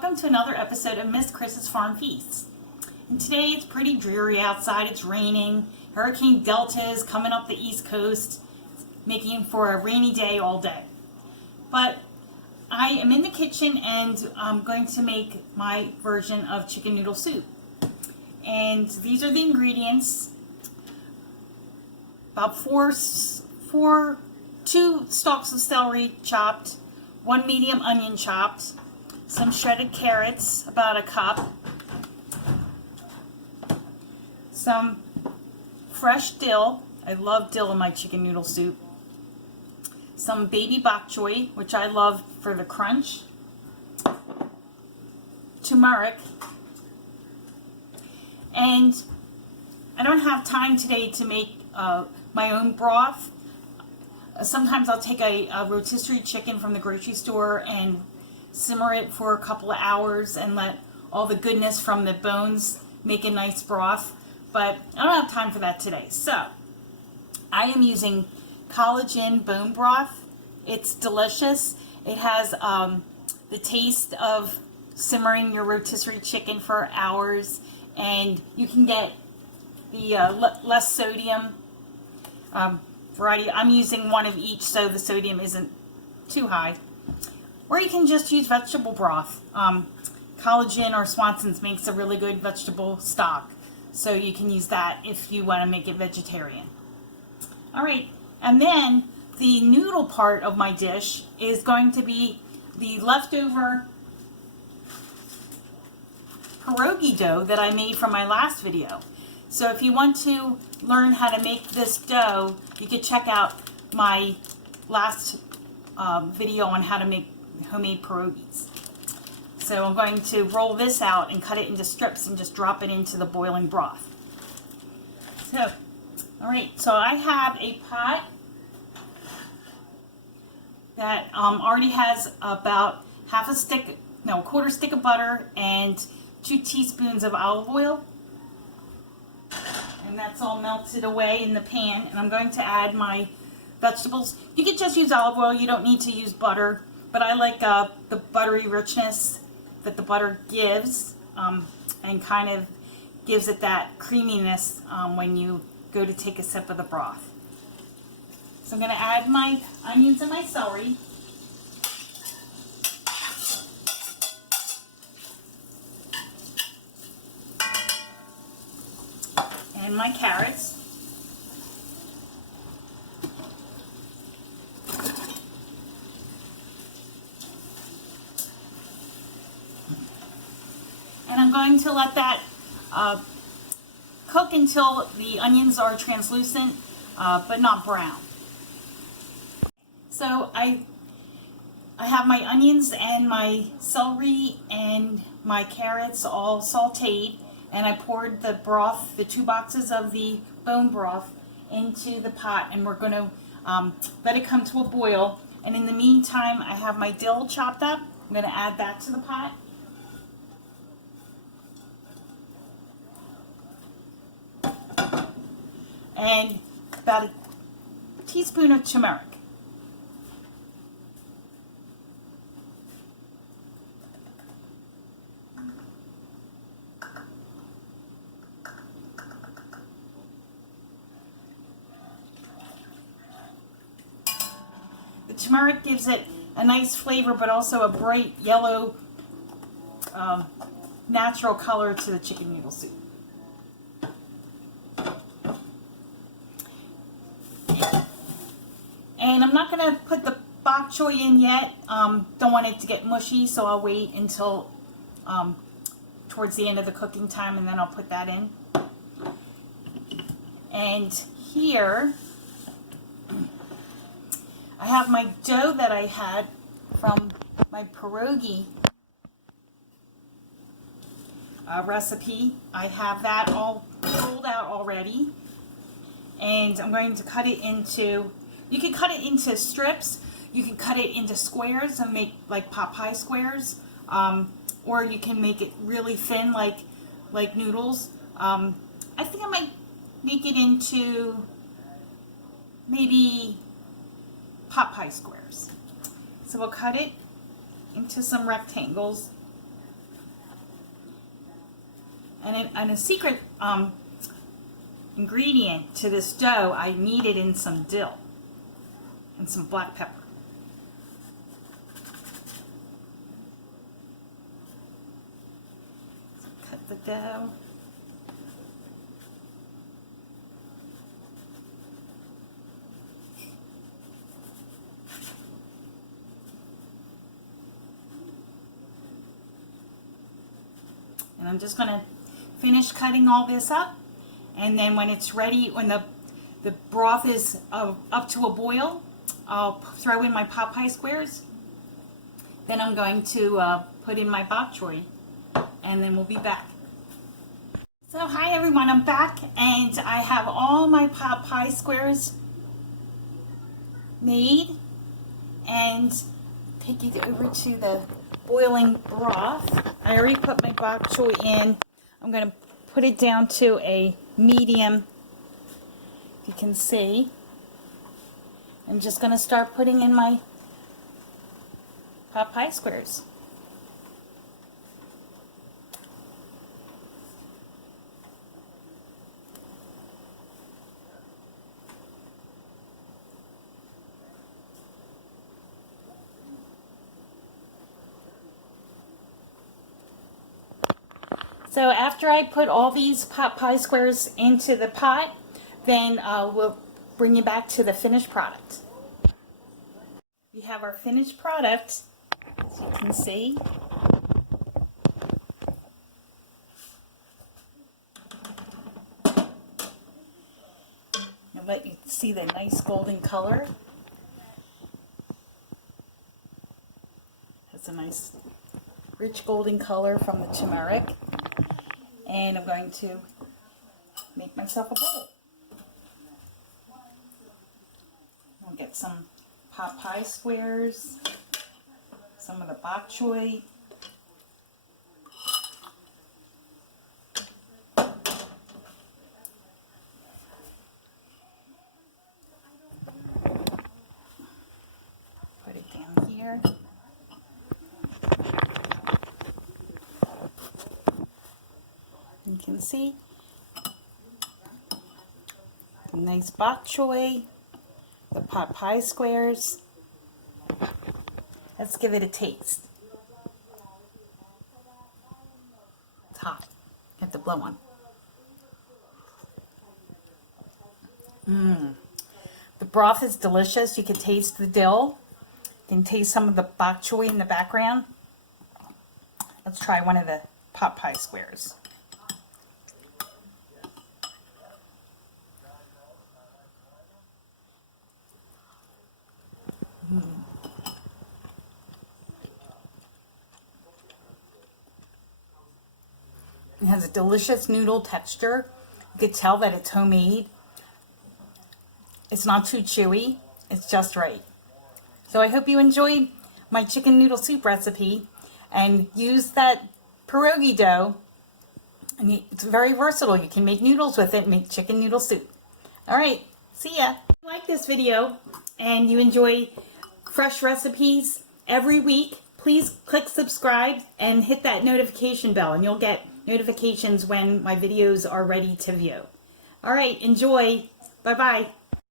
welcome to another episode of Miss Chris's Farm Feast. And today it's pretty dreary outside, it's raining. Hurricane Delta is coming up the East Coast, making for a rainy day all day. But I am in the kitchen and I'm going to make my version of chicken noodle soup. And these are the ingredients. About two stalks of celery chopped, 1 medium onion chopped, some shredded carrots, about a cup, some fresh dill. I love dill in my chicken noodle soup. Some baby bok choy, which I love for the crunch. Turmeric. And I don't have time today to make my own broth. Sometimes I'll take a rotisserie chicken from the grocery store and simmer it for a couple of hours and let all the goodness from the bones make a nice broth. But I don't have time for that today. So I am using collagen bone broth. It's delicious. It has the taste of simmering your rotisserie chicken for hours, and you can get the less sodium variety. I'm using one of each so the sodium isn't too high. Or you can just use vegetable broth. Collagen or Swanson's makes a really good vegetable stock, so you can use that if you want to make it vegetarian. Alright, and then the noodle part of my dish is going to be the leftover pierogi dough that I made from my last video. So if you want to learn how to make this dough, you can check out my last video on how to make homemade pierogies. So I'm going to roll this out and cut it into strips and just drop it into the boiling broth. So, alright, so I have a pot that already has about a quarter stick of butter and 2 teaspoons of olive oil. And that's all melted away in the pan, and I'm going to add my vegetables. You could just use olive oil, you don't need to use butter, but I like the buttery richness that the butter gives, and kind of gives it that creaminess when you go to take a sip of the broth. So I'm going to add my onions and my celery. And my carrots. And I'm going to let that cook until the onions are translucent, but not brown. So I have my onions and my celery and my carrots all sauteed, and I poured the broth, the 2 boxes of the bone broth, into the pot, and we're going to let it come to a boil. And in the meantime, I have my dill chopped up. I'm going to add that to the pot. And about a teaspoon of turmeric. The turmeric gives it a nice flavor, but also a bright yellow, natural color to the chicken noodle soup. And I'm not going to put the bok choy in yet. Don't want it to get mushy, so I'll wait until towards the end of the cooking time, and then I'll put that in. And here I have my dough that I had from my pierogi recipe. I have that all rolled out already, and I'm going to cut it into, you can cut it into strips, you can cut it into squares and make like pot pie squares, or you can make it really thin like noodles. I think I might make it into maybe pot pie squares. So we'll cut it into some rectangles. And a secret ingredient to this dough, I kneaded in some dill and some black pepper. So cut the dough. And I'm just going to finish cutting all this up, and then when it's ready, when the broth is up to a boil, I'll throw in my pot pie squares. Then I'm going to put in my bok choy, and then we'll be back. So hi everyone, I'm back, and I have all my pot pie squares made, and take you over to the boiling broth. I already put my bok choy in. I'm going to put it down to a medium, if you can see. I'm just going to start putting in my pot pie squares. So after I put all these pot pie squares into the pot, then we'll bring you back to the finished product. We have our finished product, as you can see. I'll let you see the nice golden color. It's a nice rich golden color from the turmeric. And I'm going to make myself a bowl. I'll get some pot pie squares, some of the bok choy, put it down here. You can see the nice bok choy, the pot pie squares. Let's give it a taste. It's hot. You have to blow on. The broth is delicious. You can taste the dill. You can taste some of the bok choy in the background. Let's try one of the pot pie squares. It has a delicious noodle texture. You could tell that it's homemade. It's not too chewy. It's just right. So I hope you enjoyed my chicken noodle soup recipe, and use that pierogi dough. And it's very versatile. You can make noodles with it and make chicken noodle soup. All right, see ya. If you like this video and you enjoy fresh recipes every week, please click subscribe and hit that notification bell, and you'll get notifications when my videos are ready to view. All right, enjoy. Bye-bye.